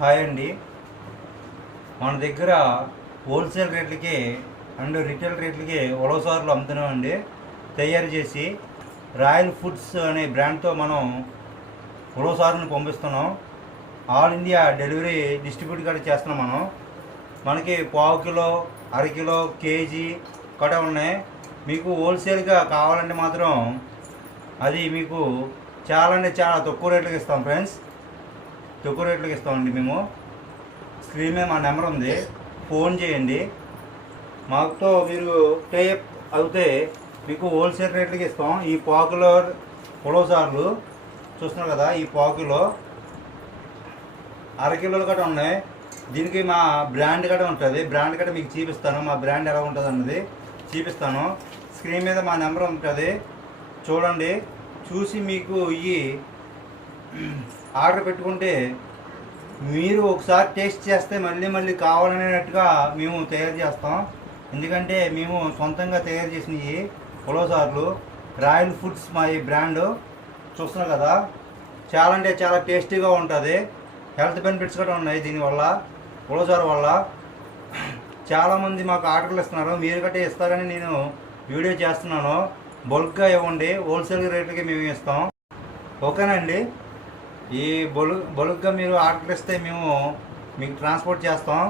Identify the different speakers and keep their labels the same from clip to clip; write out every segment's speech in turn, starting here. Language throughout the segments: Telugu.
Speaker 1: హాయ్ అండి. మన దగ్గర హోల్సేల్ రేట్లకి అండ్ రిటైల్ రేట్లకి ఉలవసార్లు అమ్ముతున్నామండి. తయారు చేసి రాయల్ ఫుడ్స్ అనే బ్రాండ్తో మనం ఉలవసారుని పంపిస్తున్నాం. ఆల్ ఇండియా డెలివరీ డిస్ట్రిబ్యూట్ కూడా చేస్తున్నాం మనం. మనకి పావు కిలో అరకిలో కేజీ కూడా ఉన్నాయి. మీకు హోల్సేల్గా కావాలంటే మాత్రం అది మీకు చాలా అంటే చాలా తక్కువ రేట్లకి ఇస్తాం ఫ్రెండ్స్. తక్కువ రేట్లకు ఇస్తామండి మేము. స్క్రీన్ మీద మా నెంబర్ ఉంది. ఫోన్ చేయండి. మాతో మీరు టేప్ అవుతే మీకు హోల్సేల్ రేట్లకి ఇస్తాం. ఈ పాకులో పొడవసార్లు చూస్తున్నారు కదా ఈ పాకులో అరకిలోలు కూడా ఉన్నాయి. దీనికి మా బ్రాండ్ కూడా ఉంటుంది. బ్రాండ్ కూడా మీకు చూపిస్తాను. మా బ్రాండ్ ఎలా ఉంటుంది అన్నది చూపిస్తాను. స్క్రీన్ మీద మా నెంబర్ ఉంటుంది. చూడండి. చూసి మీకు ఈ ఆర్డర్ పెట్టుకుంటే మీరు ఒకసారి టేస్ట్ చేస్తే మళ్ళీ మళ్ళీ కావాలనేటట్టుగా మేము తయారు చేస్తాం. ఎందుకంటే మేము సొంతంగా తయారు చేసినవి పులోసార్లు రాయల్ ఫుడ్స్ మా ఈ బ్రాండ్. చూస్తున్నారు కదా. చాలా అంటే చాలా టేస్టీగా ఉంటుంది. హెల్త్ బెనిఫిట్స్ కూడా ఉన్నాయి దీనివల్ల పులోసార్ వల్ల. చాలామంది మాకు ఆర్డర్లు ఇస్తున్నారు. మీరు గట్టే ఇస్తారని నేను వీడియో చేస్తున్నాను. బల్క్గా ఇవ్వండి. హోల్సేల్ రేట్లకి మేము ఇస్తాం. ఓకేనండి ఈ బొలు బొలుగ్గా మీరు ఆర్డర్ ఇస్తే మేము మీకు ట్రాన్స్పోర్ట్ చేస్తాం.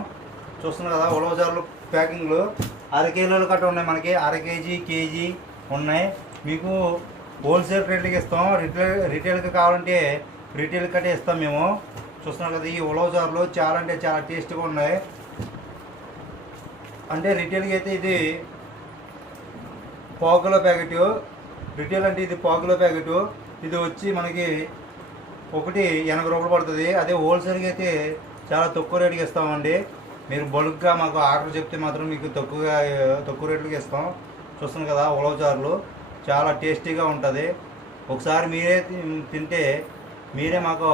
Speaker 1: చూస్తున్నారు కదా ఉలవజారులు ప్యాకింగ్లు. అర కేజీలు కట్ట ఉన్నాయి మనకి. అర కేజీ కేజీ ఉన్నాయి. మీకు హోల్సేల్ రేట్లకి ఇస్తాం. రిటైల్ రిటైల్కి కావాలంటే రిటైల్ కట్టే ఇస్తాం మేము. చూస్తున్నారు కదా ఈ ఉలవజారులు చాలా అంటే చాలా టేస్ట్గా ఉన్నాయి. అంటే రిటైల్కి అయితే ఇది పావుకిలో ప్యాకెట్. రిటైల్ అంటే ఇది పావుకిలో ప్యాకెట్. ఇది వచ్చి మనకి ఒకటి ఎనభై రూపాయలు పడుతుంది. అదే హోల్సేల్కి అయితే చాలా తక్కువ రేటుకి ఇస్తామండి. మీరు బల్క్గా మాకు ఆర్డర్ చెప్తే మాత్రం మీకు తక్కువగా తక్కువ రేట్లకి ఇస్తాం. చూస్తున్నాం కదా ఉలవచారులు చాలా టేస్టీగా ఉంటుంది. ఒకసారి మీరే తింటే మీరే మాకు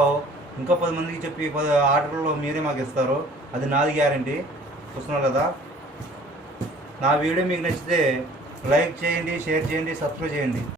Speaker 1: ఇంకా పది మందికి చెప్పి పది ఆర్డర్లో మీరే మాకు ఇస్తారు. అది నాది గ్యారంటీ చూస్తున్నారు కదా. నా వీడియో మీకు నచ్చితే లైక్ చేయండి షేర్ చేయండి సబ్స్క్రైబ్ చేయండి.